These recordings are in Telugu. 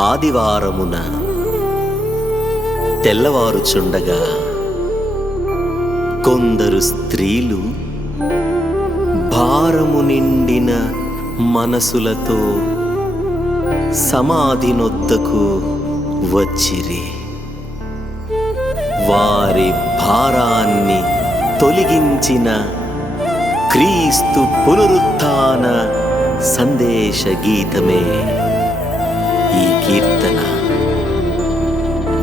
ఆదివారమున తెల్లవారుచుండగా కొందరు స్త్రీలు భారము నిండిన మనసులతో సమాధి నొద్దకు వచ్చిరి. వారి భారాన్ని తొలగించిన క్రీస్తు పునరుత్థాన సందేశ గీతమే ఈ కీర్తన.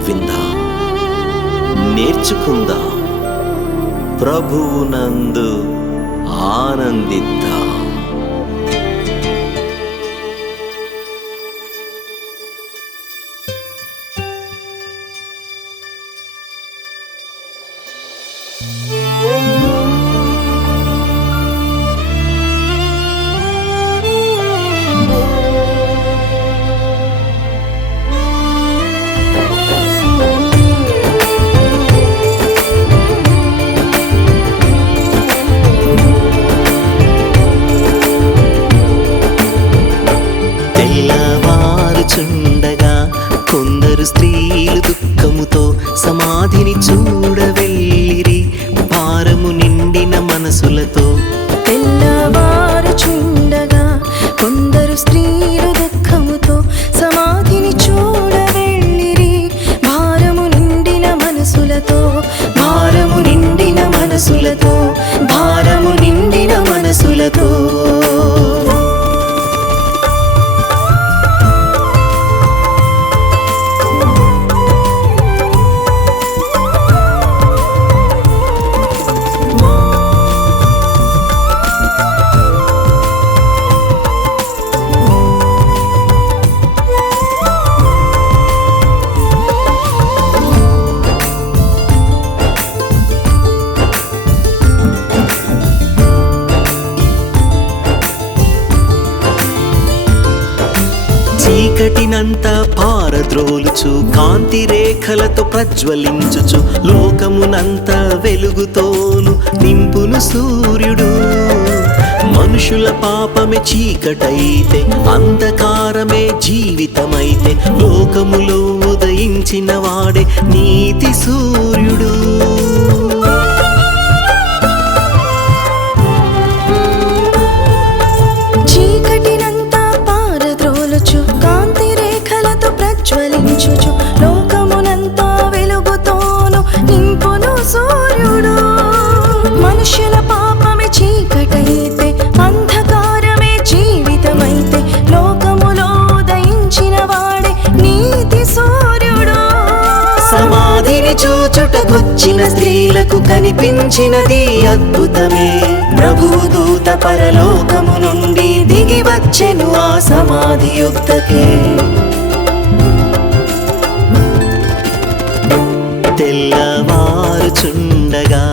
విందాం, నేర్చుకుందాం, ప్రభువునందు ఆనందిద్దాం. తెల్లవారుచుండగా కొందరు స్త్రీలు దుఃఖముతో సమాధిని చూడవెళ్ళిరి, భారము నిండిన మనసులతో. తెల్లవారుచుండగా కొందరు స్త్రీలు దుఃఖముతో సమాధిని చూడవెళ్ళిరి, భారము నిండిన మనసులతో. భారము నిండిన మనసులతో, భారము నిండిన మనసులతో. చీకటినంతా పారద్రోలుచు కాంతి రేఖలతో ప్రజ్వలించుచు లోకమునంతా వెలుగుతోను నింపును సూర్యుడు. మనుషుల పాపమే చీకటైతే, అంధకారమే జీవితమైతే, లోకములో ఉదయించిన వాడే నీతి సూర్యుడు. కాంతి రేఖలతో ప్రజ్వలించుచు లోకమునంతా వెలుగుతోను నింపును సూర్యుడు. మనుషుల పాపమే చీకటైతే, అంధకారమే జీవితమైతే, లోకములో ఉదయించిన వాడే నీతి సూర్యుడు. సమాధిని చూచుటకొచ్చిన స్త్రీలకు కనిపించినది అద్భుతమే. ప్రభువు దూత పరలోకము నుండి దిగి వచ్చెను ఆ సమాధి యుద్ధకే. తెల్లవారుచుండగా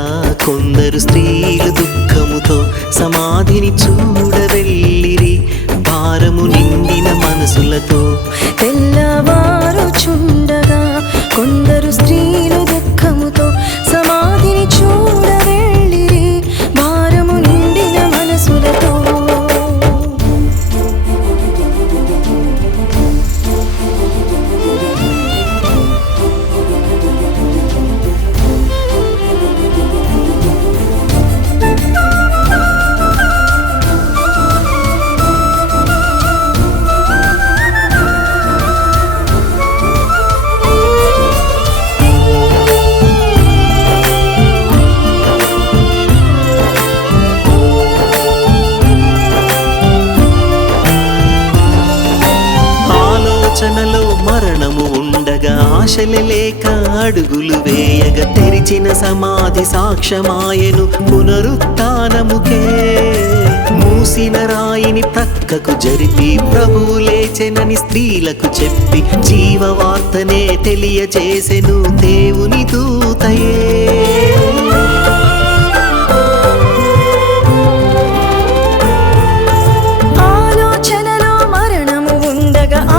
కొందరు స్త్రీలు దుఃఖముతో సమాధిని చూడవెళ్ళిరి, భారము నిండిన మనసులతో. తెల్లవారుచుండగా కొందరు స్త్రీలు దుఃఖముతో సమాధిని చూడవెళ్ళిరి, భారము నిండిన మనసులతో. ఆలోచనలో మరణము ఉండగా ఆశలు లేక అడుగులు వేయగా తెరిచిన సమాధి సాక్ష్యమాయెను పునరుత్థానముకే. మూసిన రాయిని ప్రక్కకు జరిపి ప్రభువు లేచెనని స్త్రీలకు చెప్పి జీవవార్తనే తెలియచేసెను దేవుని దూతయే.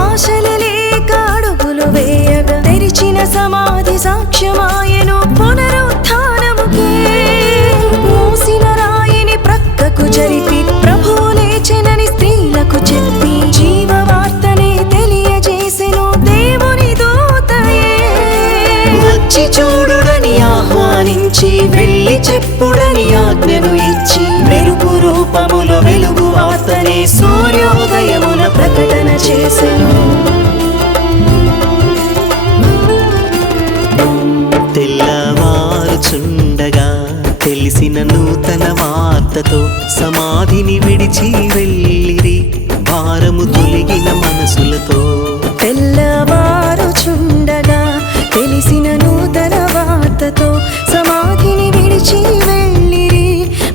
ఆశలు లేక అడుగులు వేయగా తెరిచిన సమాధి సాక్ష్యమాయెను పునరుత్థానముకే. మూసిన రాయిని ప్రక్కకు జరిపి ప్రభువు లేచెనని స్త్రీలకు చెప్పి స్తూపములో వెలుగు వార్తనే సూర్యోదయమున ప్రకటన చేసెను. తెల్లవారుచుండగా తెలిసిన నూతన వార్తతో సమాధిని విడిచి వెళ్ళిరి భారము తొలగిన మనసులతో. తెల్లవారుచుండగా తెలిసిన నూతన వార్తతో సమాధిని విడిచి వెళ్ళిరి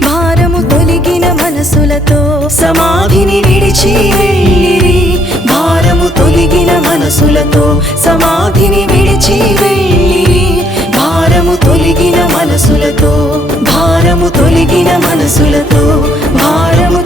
భారము తొలగిన మనసులతో. సమాధిని విడిచి వెళ్ళిరి భారము తొలగిన మనసులతో. సమాధిని విడిచి వెళ్ళిరి భారము తొలగిన మనసులతో. భారము తొలగిన మనసులతో. భారము